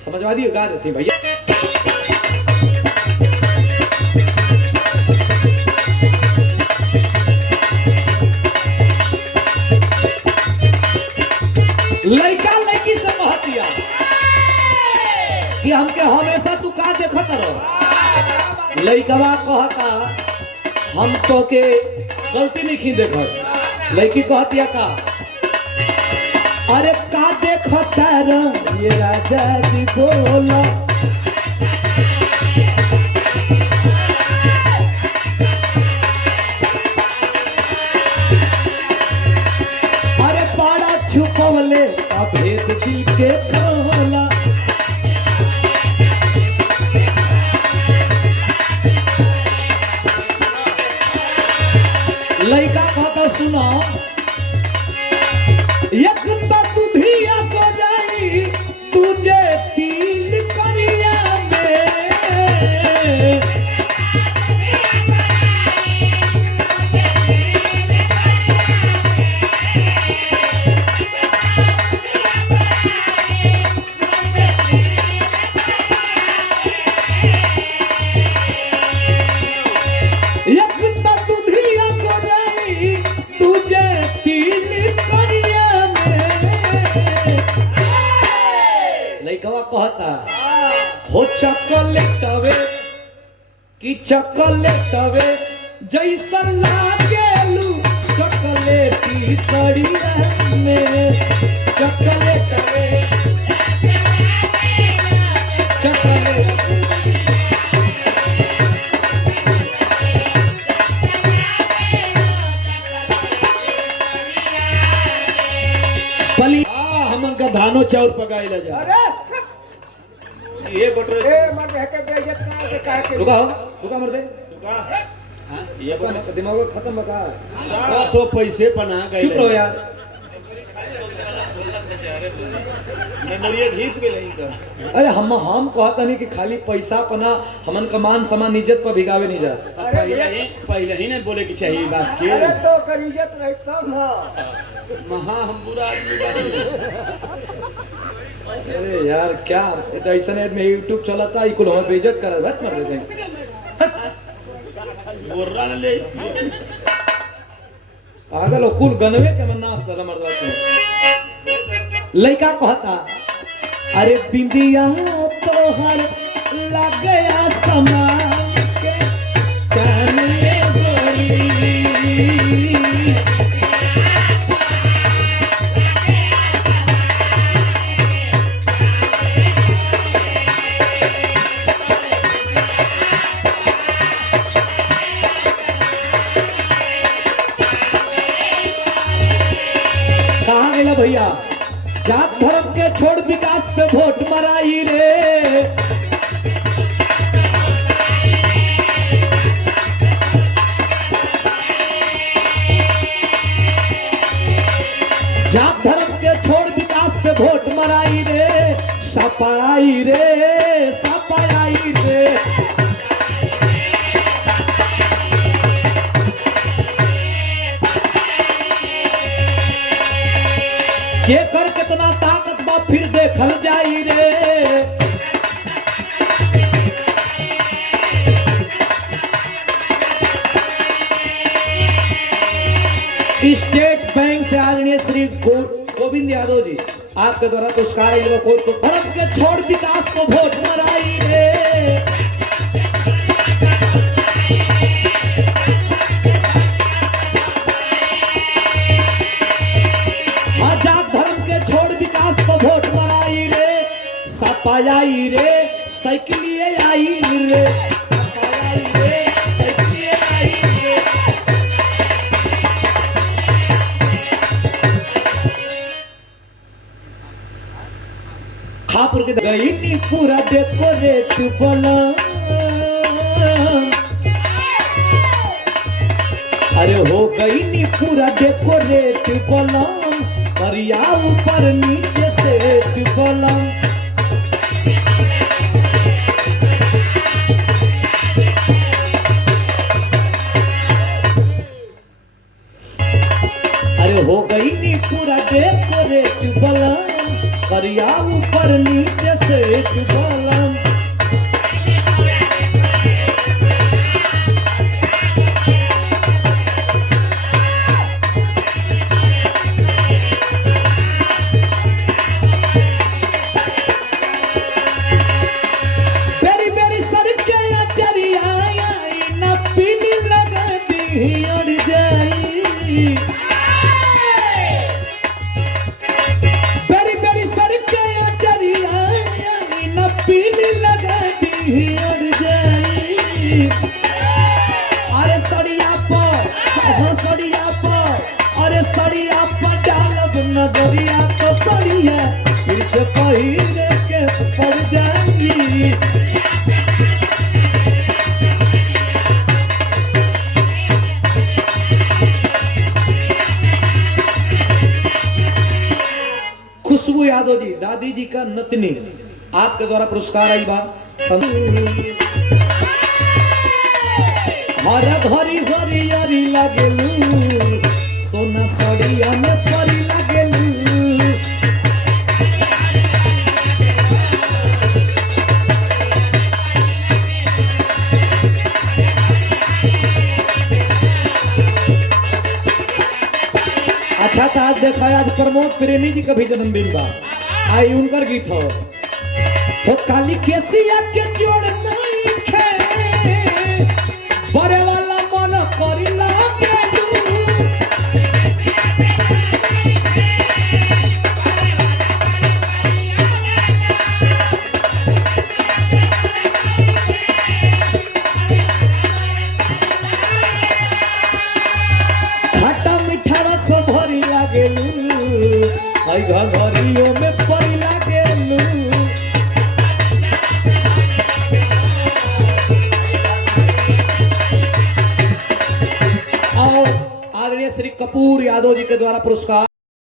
समाजवादी गा देते हैं भैया। लड़का लड़की से कहतिया कि हमके हमेशा तू का देखत रहो। लड़कवा कहता हम तो के गलती नहीं देखत। लड़की कहतिया का अरे का देखता रहो ये राजा जी बोला। अरे बड़ा छुपवले भेद दिल के खोला। लड़का कहता सुनो एक तो तुधिया को जाई तुझे दिल करिया में। कहता हो चॉकलेट वे कि चॉकलेट वे जैसा लागेलू चॉकलेटी सड़िया में। चॉकलेट वे चॉकलेट बली हमन का धानो चाउर पकाइला जा। अरे ये बोटर ए मर है के बेइज्जत का के रुका मर दे रुका। हां ये बोटर दिमाग खत्म बका तो पैसे पना गए। चुप रहो यार मेमोरी घिस गेल ही का। अरे हम कहता नहीं कि खाली पैसा पना हमन का मान सम्मान इज्जत पर भिगावे नहीं जा। पहले ही नहीं बोले कि चाहिए बात की। अरे तो कर इज्जत रही तब ना महा हम बुरा आदमी बात। अरे यार क्या ऐसा में यूट्यूब चलाता इकुल हम बेइज्जत कर बात मर देते ले पागल कुल गनवे के मन्नास कर मर बात। लड़का कहता अरे बिंदिया तोहर लग गया समान के जाने गोरी। भैया जात धर्म के छोड़ विकास पे वोट मराई रे। जात धर्म के छोड़ विकास पे वोट मराई रे। सपाई रे सपाई रे। के कर कितना ताकत बा फिर देखल जाई रे। स्टेट बैंक से आदरणीय श्री गोविंद यादव जी आपके द्वारा पुरस्कार धर्म के छोड़ विकास को वोट मराई रे। वोट मराई रे सपाई रे साइकिलिए आई रे। सपाई रे साइकिलिए आई रे। खापुर के गई नी पूरा डेकोरेट बना। अरे हो गई नी पूरा डेकोरेट बना। परिया ऊपर नीचे से बलम। अरे हो गई नी पूरा डेकोरेट बलम। परिया ऊपर ऊपर नीचे से बलम बेरी बेरी सर के चरिया न पीली लगा दी और जाई बेरी बेरी सर के चरिया न पीली लगा दी और जाई अरे सड़िया पर अरे सड़िया पर डालब नजरिया तो सड़िया फिर से पहिरे के पड़ जाएगी खुशबू यादव जी दादी जी का नतनी आपके द्वारा पुरस्कार आई बा हरा घरी घरी हरी लागेलू सोना सड़िया में परी लागेलू अच्छा था आज देखा आज प्रमोद प्रेमी जी का भी जन्मदिन बा आई उनकर गीत हो काली केसिया के जोड़ नहीं खे बड़े वाला मन करी लागे खट्टा मीठा रस भरी लागेलू आई घरियों में परी लागेलू आदरणीय श्री कपूर यादव जी के द्वारा पुरस्कार